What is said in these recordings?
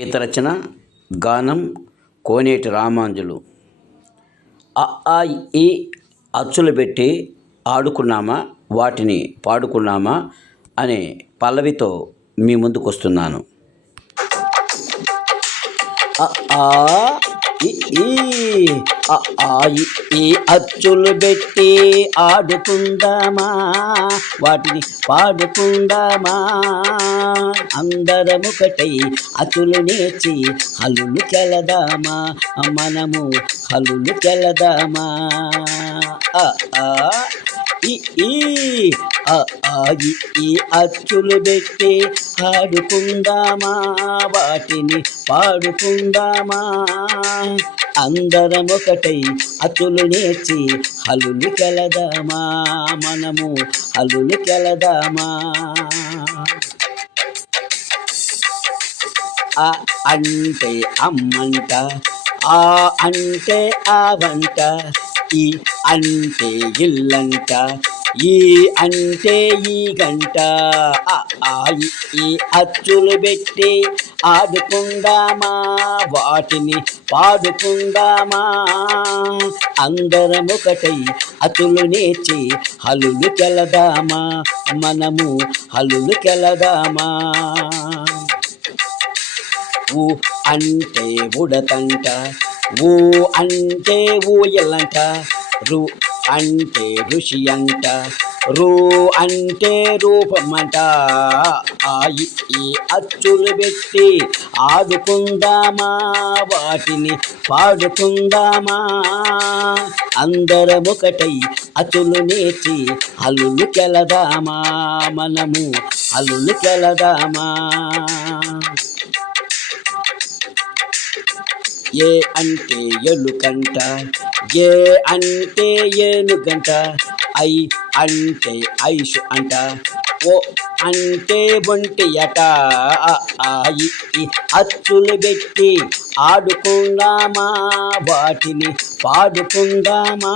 గీత రచన గానం కోనేటి రామాంజులు. అ ఆ ఈ అచ్చులు పెట్టి ఆడుకున్నామా, వాటిని పాడుకున్నామా అనే పల్లవితో మీ ముందుకు వస్తున్నాను. అ ఆ ఈ అ ఆ ఈ అచ్చులు పెట్టి ఆడుకుందామా, వాటిని పాడుకుందామా. అందరమొకటై అచ్చులు నేర్చి హల్లులు కెలదామా, మనము హల్లులు కెలదామా. అ ఆ ఈ అ ఆ ఈ అచ్చులు పెట్టి ఆడుకుందామా, వాటిని పాడుకుందామా. అందరమొకటై అచ్చులు నేర్చి హల్లులు కెలదామా, మనము హల్లులు కెలదామా. అ అంటే అమ్మంట, ఆ అంటే ఆవంట, ఈ అంటే ఇల్లంట, ఈ అంటే ఈ గంట. అ ఆ ఈ అచ్చులు పెట్టి ఆడుకుందామా, వాటిని పాడుకుందామా. అందరమొకటై అచ్చులు నేర్చి హల్లులు కెలదామా, మనము హల్లులు కెలదామా. ఊ అంటే ఉడతంట, ఊ అంటే ఊయలంట, రు అంటే ఋషి అంట, రూ అంటే రూపమంట. ఆ ఈ అచ్చులు పెట్టి ఆడుకుందామా, వాటిని పాడుకుందామా. అందరమొకటై అచ్చులు నేర్చి హల్లులు కెలదామా, మనము హల్లులు కెలదామా. ఏ అంటే ఎలుకంట, ఏ అంటే ఏనుగంట, ఐ అంటే ఐషు అంట, ఓ అంటే ఒంటి అట. ఆ ఈ అచ్చులు పెట్టి ఆడుకుందామా, వాటిని పాడుకుందామా.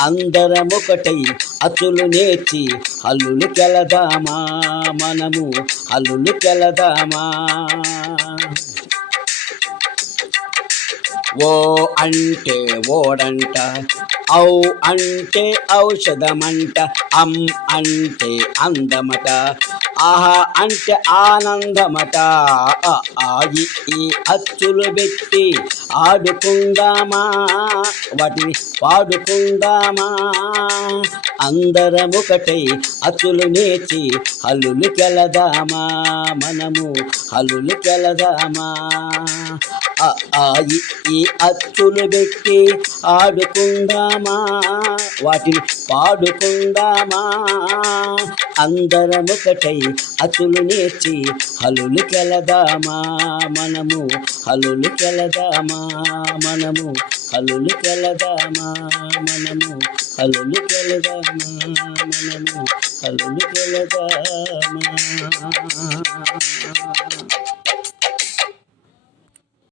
అందరమొకటై అచ్చులు నేర్చి హల్లులు కెలదామా, మనము హల్లులు కెలదామా. ఓ అంటే ఓడంట, ఔ అంటే ఔషధమంట, అం అంటే అందమట, ఆహా అంటే ఆనందమట. ఆ ఈ అచ్చులు పెట్టి ఆడుకుందామా, వాటిని పాడుకుందామా. అందరమొకటై అచ్చులు నేర్చి హల్లులు కెలదామా, మనము హల్లులు కెలదామా. ఆ ఈ అచ్చులు పెట్టి ఆడుకుందామా, వాటిని పాడుకుందామా. అందరమొకటై అచ్చులు నేర్చి హల్లులు కెలదామా, మనము హల్లులు కెలదామా, మనము హల్లులు కెలదామా, మనము హల్లులు కెలదామా, మనము హల్లులు కెలదామా.